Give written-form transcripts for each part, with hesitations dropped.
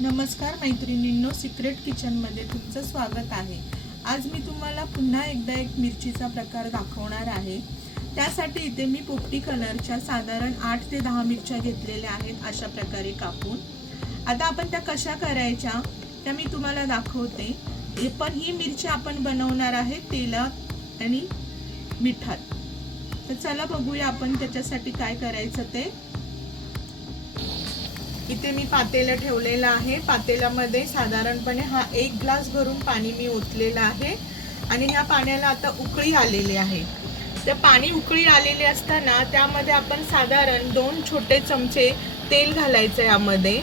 नमस्कार मैत्रिणींनो, सिक्रेट किचनमध्ये तुमचं स्वागत आहे। आज मी तुम्हाला पुन्हा एकदा एक मिरचीचा प्रकार दाखवणार आहे। त्यासाठी इथे मी पोपटी कलरच्या साधारण 8 ते 10 मिरच्या घेतलेल्या आहेत अशा प्रकारे कापून। आता आपण त्या कशा करायच्या त्या मी तुम्हाला दाखवते। पण ही मिरची आपण बनवणार आहे तेलात आणि मिठात। तर चला बघूया आपण त्याच्यासाठी काय करायचं ते। इथे मी पातेलं ठेवलेलं आहे। पातेल्यामध्ये साधारणपणे हा 1 ग्लास भरून पाणी मी ओतलेलं आहे आणि ह्या पाण्याला आता उकळी आलेली आहे। त्या पाणी उकळी आलेली असताना त्यामध्ये आपण साधारण 2 छोटे चमचे तेल घालायचं यामध्ये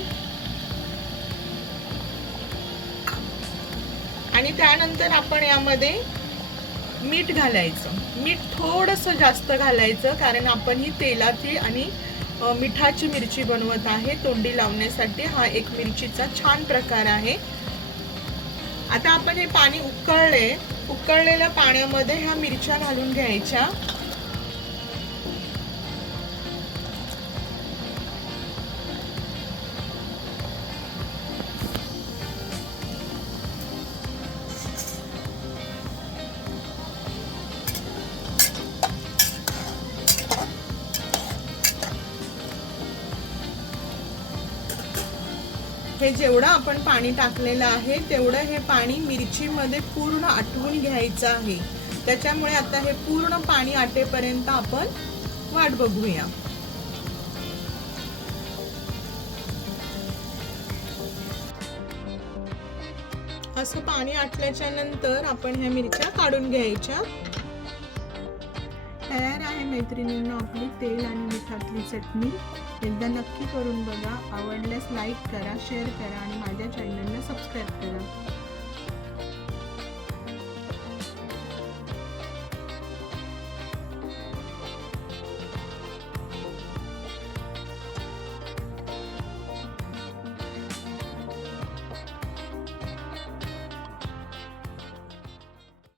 आणि त्यानंतर आपण यामध्ये मीठ घालायचं। मीठ थोडंसं जास्त घालायचं कारण आपण ही तेलाची आणि मिठाची मिरची बनवत आहे। तोंडी लावण्यासाठी हा एक मिरचीचा छान प्रकार आहे। आता आपण हे पाणी उकळलेल्या पाण्यामध्ये ह्या मिरच्या घालून घ्यायच्या। हे जेवढं आपण पाणी टाकलेलं आहे तेवढं हे पाणी मिरचीमध्ये पूर्ण आटवून घ्यायचं आहे। त्याच्यामुळे आता हे पूर्ण पाणी आटेपर्यंत आपण वाट बघूया। असं पाणी आटल्याच्या नंतर आपण ह्या मिरच्या काढून घ्यायच्या। तयार आहे मैत्रिणींनो आपली तेल आणि मिठातली चटणी। एकदा नक्की करून बघा। आवडल्यास लाईक करा, शेअर करा आणि माझ्या चॅनलला सबस्क्राईब करा।